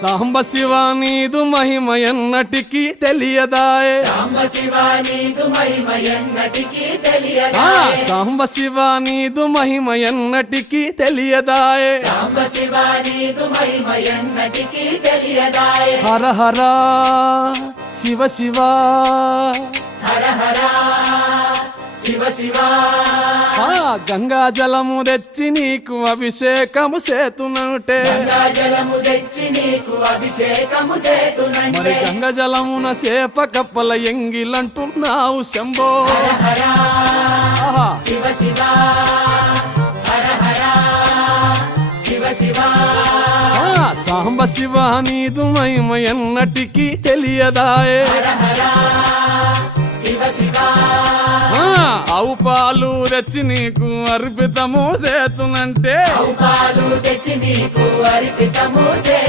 సాంబ శివ నీదు మహిమ ఎన్నటికీ తెలియదాయే సాంబ శివ నీదు మహిమ ఎన్నటికీ తెలియదాయే సాంబ శివ నీదు మహిమ ఎన్నటికీ తెలియదాయే సాంబ శివ నీదు మహిమ ఎన్నటికీ తెలియదాయే హర హర శివ శివ హర హర శివ శివ గంగా జలము తెచ్చి నీకు అభిషేకము చేతునంటే గంగా జలము తెచ్చి నీకు అభిషేకము మరి చేతునంటే గంగ జలమున సేప కప్పల ఎంగిలంటున్నావు శంభో హర ఆహా. శివ శివ హర హర శివ శివ సాంబ శివ నీదు మహిమ ఎన్నటికీ తెలియదాయే హర హర శివ శివ ఆవు పాలు తెచ్చి నీకు అర్పితము చేతునంటే పాలు తెచ్చి నీకు అర్పితము చే